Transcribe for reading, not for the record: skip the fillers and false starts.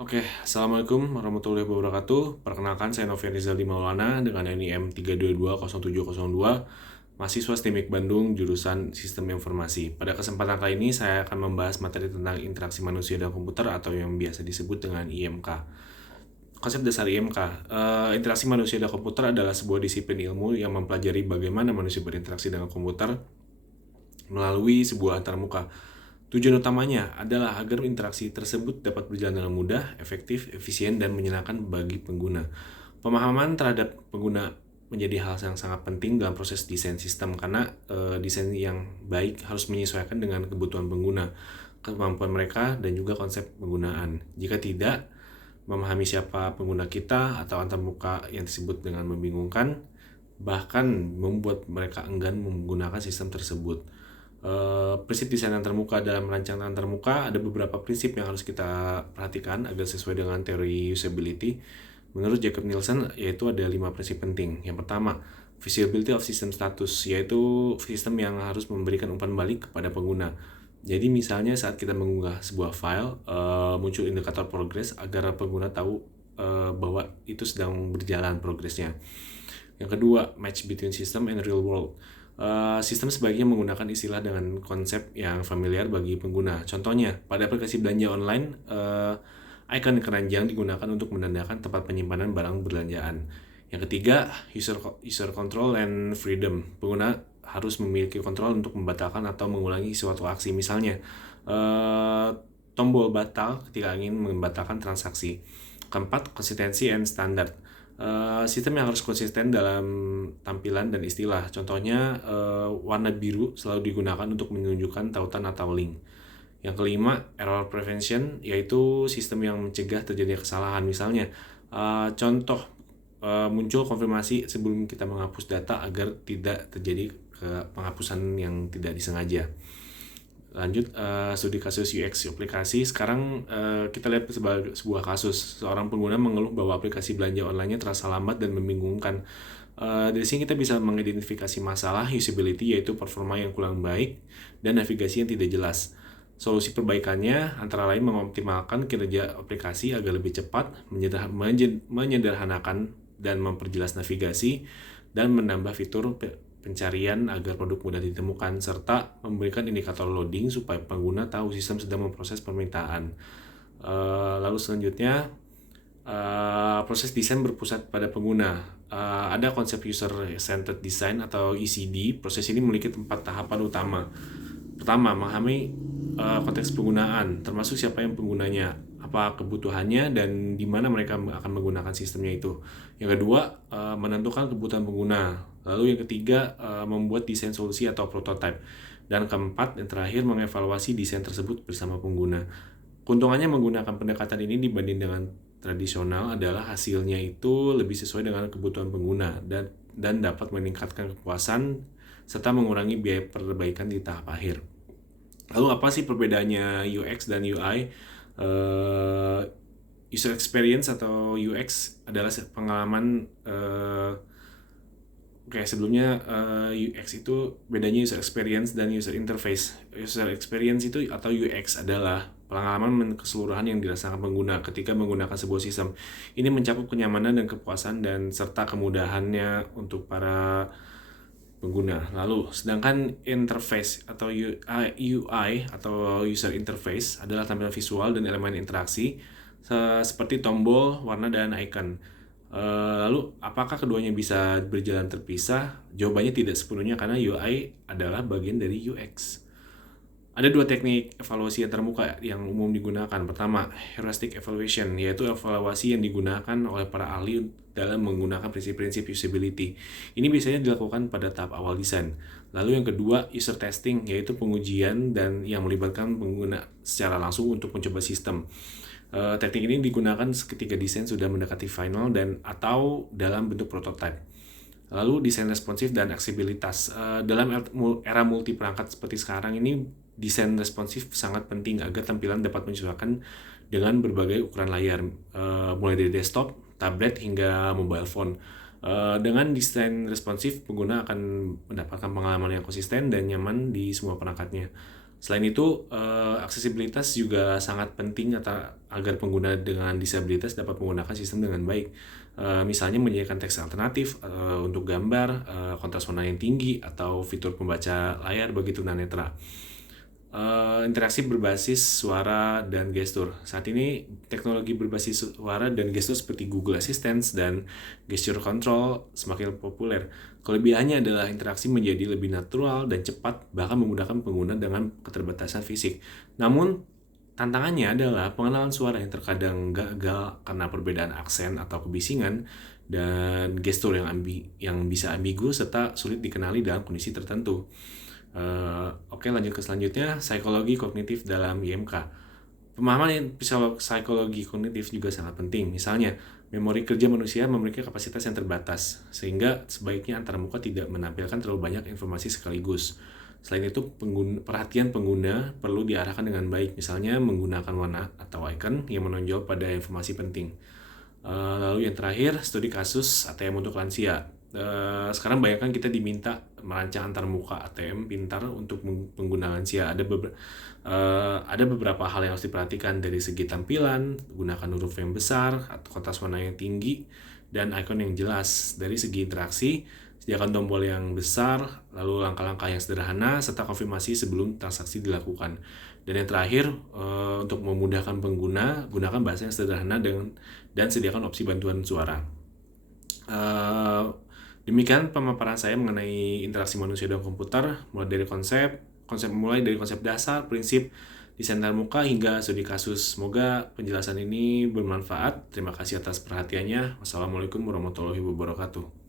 Oke, Assalamualaikum warahmatullahi wabarakatuh. Perkenalkan, saya Novian Rizaldi Maulana dengan NIM 3220702, mahasiswa STIMIK Bandung, jurusan Sistem Informasi. Pada kesempatan kali ini, saya akan membahas materi tentang interaksi manusia dan komputer atau yang biasa disebut dengan IMK. Konsep dasar IMK, interaksi manusia dan komputer adalah sebuah disiplin ilmu yang mempelajari bagaimana manusia berinteraksi dengan komputer melalui sebuah antarmuka. Tujuan utamanya adalah agar interaksi tersebut dapat berjalan dengan mudah, efektif, efisien, dan menyenangkan bagi pengguna. Pemahaman terhadap pengguna menjadi hal yang sangat penting dalam proses desain sistem karena desain yang baik harus menyesuaikan dengan kebutuhan pengguna, kemampuan mereka, dan juga konsep penggunaan. Jika tidak, memahami siapa pengguna kita atau antarmuka yang disebut dengan membingungkan, bahkan membuat mereka enggan menggunakan sistem tersebut. Prinsip desain antarmuka. Dalam merancang antarmuka ada beberapa prinsip yang harus kita perhatikan agar sesuai dengan teori usability. Menurut Jacob Nielsen, yaitu ada 5 prinsip penting. Yang pertama, visibility of system status, yaitu sistem yang harus memberikan umpan balik kepada pengguna. Jadi misalnya saat kita mengunggah sebuah file, muncul indikator progress agar pengguna tahu bahwa itu sedang berjalan progresnya. Yang kedua, match between system and real world. Sistem sebaiknya menggunakan istilah dengan konsep yang familiar bagi pengguna. Contohnya, pada aplikasi belanja online, icon keranjang digunakan untuk menandakan tempat penyimpanan barang belanjaan. Yang ketiga, user control and freedom. Pengguna harus memiliki kontrol untuk membatalkan atau mengulangi suatu aksi. Misalnya, tombol batal ketika ingin membatalkan transaksi. Keempat, konsistensi and standard. Sistem yang harus konsisten dalam tampilan dan istilah. Contohnya, warna biru selalu digunakan untuk menunjukkan tautan atau link. Yang kelima, error prevention, yaitu sistem yang mencegah terjadinya kesalahan. Misalnya, contoh muncul konfirmasi sebelum kita menghapus data agar tidak terjadi penghapusan yang tidak disengaja. Lanjut, studi kasus UX aplikasi. Sekarang kita lihat sebuah kasus. Seorang pengguna mengeluh bahwa aplikasi belanja online-nya terasa lambat dan membingungkan. Dari sini kita bisa mengidentifikasi masalah usability, yaitu performa yang kurang baik dan navigasi yang tidak jelas. Solusi perbaikannya antara lain mengoptimalkan kinerja aplikasi agar lebih cepat, menyederhanakan dan memperjelas navigasi, dan menambah fitur pencarian agar produk mudah ditemukan, serta memberikan indikator loading supaya pengguna tahu sistem sedang memproses permintaan. Lalu selanjutnya, proses desain berpusat pada pengguna. Ada konsep user-centered design atau ECD. Proses ini memiliki 4 tahapan utama. Pertama, memahami konteks penggunaan, termasuk siapa yang penggunanya, apa kebutuhannya, dan di mana mereka akan menggunakan sistemnya itu. Yang kedua, menentukan kebutuhan pengguna. Lalu yang ketiga, membuat desain solusi atau prototype. Dan keempat, yang terakhir, mengevaluasi desain tersebut bersama pengguna. Keuntungannya menggunakan pendekatan ini dibanding dengan tradisional adalah hasilnya itu lebih sesuai dengan kebutuhan pengguna dan dapat meningkatkan kepuasan serta mengurangi biaya perbaikan di tahap akhir. Lalu apa sih perbedaannya UX dan UI? User experience atau UX adalah pengalaman Oke, sebelumnya UX itu bedanya user experience dan user interface. User experience itu atau UX adalah pengalaman keseluruhan yang dirasakan pengguna ketika menggunakan sebuah sistem. Ini mencakup kenyamanan dan kepuasan dan serta kemudahannya untuk para pengguna. Lalu, sedangkan interface atau UI atau user interface adalah tampilan visual dan elemen interaksi seperti tombol, warna, dan icon. Lalu, apakah keduanya bisa berjalan terpisah? Jawabannya tidak sepenuhnya karena UI adalah bagian dari UX. Ada 2 teknik evaluasi antarmuka yang umum digunakan. Pertama, heuristic evaluation, yaitu evaluasi yang digunakan oleh para ahli dalam menggunakan prinsip-prinsip usability. Ini biasanya dilakukan pada tahap awal desain. Lalu yang kedua, user testing, yaitu pengujian dan yang melibatkan pengguna secara langsung untuk mencoba sistem. Teknik ini digunakan ketika desain sudah mendekati final dan atau dalam bentuk prototype. Lalu desain responsif dan aksesibilitas. Dalam era multi perangkat seperti sekarang ini, desain responsif sangat penting agar tampilan dapat menyesuaikan dengan berbagai ukuran layar, mulai dari desktop, tablet, hingga mobile phone. Dengan desain responsif, pengguna akan mendapatkan pengalaman yang konsisten dan nyaman di semua perangkatnya. Selain itu, aksesibilitas juga sangat penting agar pengguna dengan disabilitas dapat menggunakan sistem dengan baik. Misalnya menyediakan teks alternatif untuk gambar, kontras warna yang tinggi, atau fitur pembaca layar bagi tunanetra. Interaksi berbasis suara dan gestur. Saat ini teknologi berbasis suara dan gestur seperti Google Assistant dan Gesture Control semakin populer. Kelebihannya adalah interaksi menjadi lebih natural dan cepat, bahkan memudahkan pengguna dengan keterbatasan fisik. Namun, tantangannya adalah pengenalan suara yang terkadang gagal karena perbedaan aksen atau kebisingan, dan gestur yang bisa ambigu serta sulit dikenali dalam kondisi tertentu. Oke, lanjut ke selanjutnya, psikologi kognitif dalam IMK. Pemahaman psikologi kognitif juga sangat penting. Misalnya, memori kerja manusia memiliki kapasitas yang terbatas, sehingga sebaiknya antarmuka tidak menampilkan terlalu banyak informasi sekaligus. Selain itu, perhatian pengguna perlu diarahkan dengan baik, misalnya menggunakan warna atau icon yang menonjol pada informasi penting. Lalu yang terakhir, studi kasus ATM untuk lansia. Sekarang bayangkan kita diminta merancang antarmuka ATM pintar untuk pengguna lansia. Ada beberapa hal yang harus diperhatikan dari segi tampilan, gunakan huruf yang besar, atau kontras warna yang tinggi, dan icon yang jelas. Dari segi interaksi, sediakan tombol yang besar, lalu langkah-langkah yang sederhana, serta konfirmasi sebelum transaksi dilakukan. Dan yang terakhir, untuk memudahkan pengguna, gunakan bahasa yang sederhana dan sediakan opsi bantuan suara. Demikian pemaparan saya mengenai interaksi manusia dan komputer, mulai dari konsep dasar, prinsip desain antarmuka hingga studi kasus. Semoga penjelasan ini bermanfaat. Terima kasih atas perhatiannya. Wassalamualaikum warahmatullahi wabarakatuh.